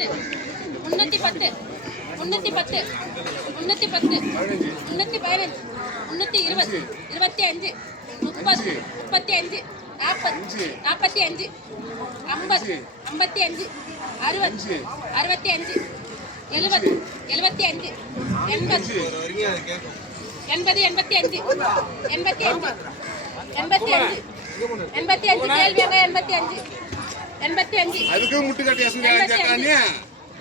310 310 310 315 320 25 30 35 40 45 50 55 60 65 70 75 80 80 85 85 85 85 கேள்வியாக 85 85 அதுக்கு முட்டு கட்டி அசுங்க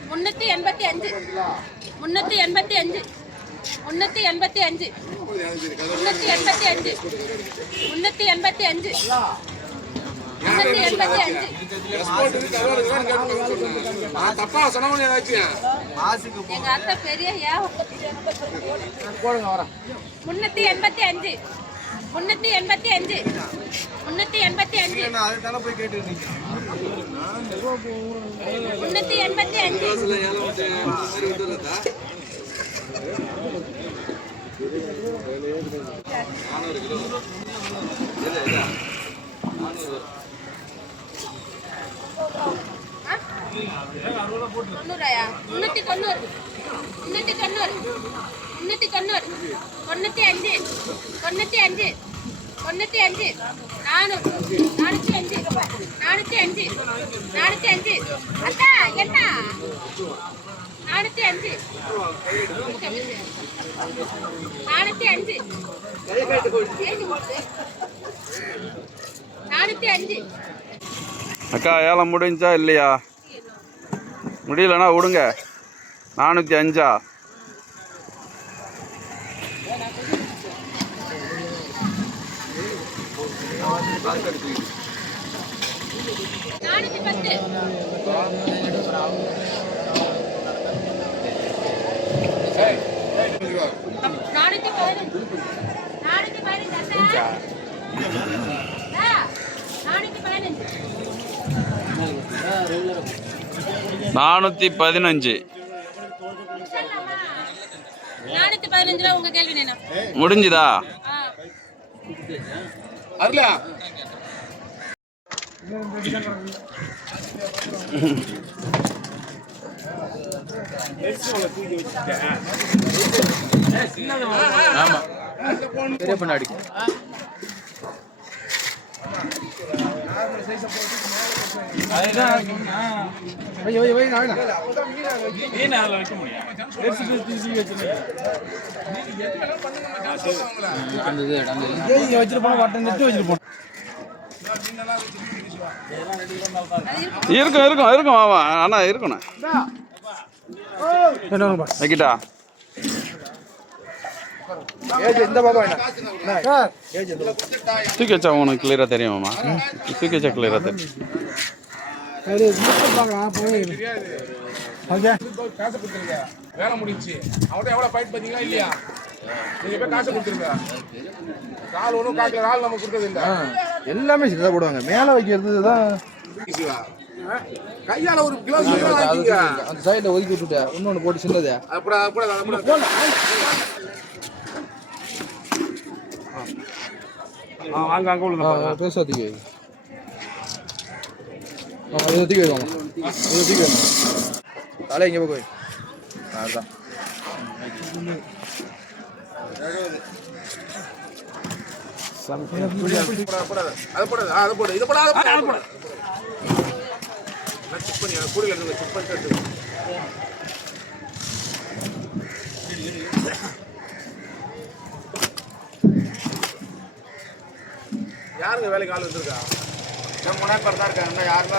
385 385 385 385 385 தப்பா சொன்ன ஏதாச்சும் எங்க அத்தை பெரிய 385 385 385 அதுதானே போய் கேட்டுருக்கீங்க 405 அக்கா ஏலம் முடிஞ்சா இல்லையா? முடியலன்னா விடுங்க. 405 415 உங்க கேள்வி முடிஞ்சுதா? அருளா ஆமா பெரிய பண்ணாடி இருக்கும் இருக்கும் இருக்கும் ஆமா ஆனா இருக்கணும் வைக்கிட்டா தூக்கி வச்சா உனக்கு கிளியரா தெரியுமாமா? தூக்கி வச்சா கிளியரா தெரியும். வேலை முடிஞ்சு அவன்கிட்ட எவ்வளவு ஃபைட் பண்ணீங்களா இல்லையா? நீங்க போய் காசு கொடுத்துருங்க. கால் ஒன்றும் காக்கல, கால் நம்ம கொடுக்கறது இல்லை. எல்லாமே சின்னதாக போடுவாங்க. மேலே வைக்கிறது தான் கையால ஒரு கிலோ அந்த சைடில் ஒதுக்கி விட்டுட்டேன். இன்னொன்று போட்டு சின்னது அங்க அங்க உள்ள பேச தூக்கி வை. இதை தூக்கி வைவாங்க. இதை தூக்கி வைங்க. தலை இங்கே போய் அதுதான் யாருங்க வேலைக்கு ஆள் வந்திருக்கா? முன்னாடி தான் இருக்காங்க. யாருமே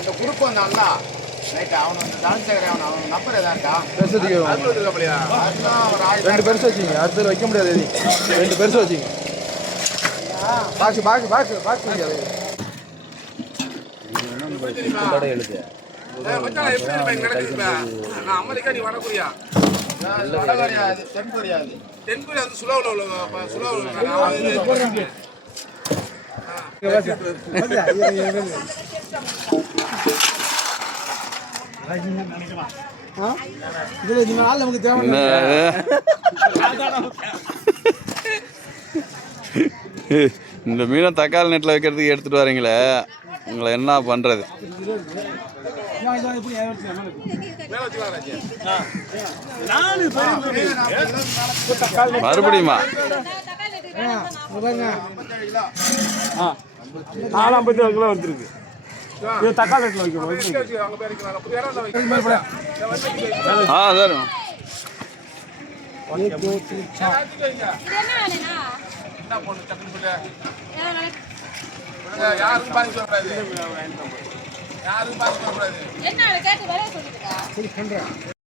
அந்த குரூப் வந்தான்ல நைட்டு அவன் ஜான்சேகர் அவன் நம்பர் எதான்டா பெருசு அப்படியா? ரெண்டு பெருசு வச்சிங்க. அடுத்த வைக்க முடியாது. ரெண்டு பெருசு வச்சிங்க. பாக்ஸ் பாக்ஸ் பாக்ஸ் பாக்ஸ் வைக்காது. எழுது அமெரிக்கா நீ வரக்கூடியா தென்புரியாது தென்புரி சுலவில் இந்த மீனை தக்காளி நெட்டில் வைக்கிறதுக்கு எடுத்துட்டு வரீங்களே, உங்களை என்ன பண்றது? மேல வச்சுக்கலாம் ராஜி. மறுபடியுமா தக்காளி இருக்கு, வேணுமா? 57 கிலோ. 57 கிலோ வந்துருக்கு. இது தக்காளி ரேட்டில் வைக்கணும். இங்க வச்சு அங்க போய் வைக்கலாம். புது இடம் தான் வைக்கலாம். ஆ சார் இது என்ன வேணும்னா? என்ன பொண்ணு டக்குன்னு சொல்லு. ஏன் வேணும்? யாருக்கும் பாதிக்க கூடாது. யாருக்கும் பாதிக்க கூடாது. என்ன கேட்டு விலையை சொல்லிருக்கா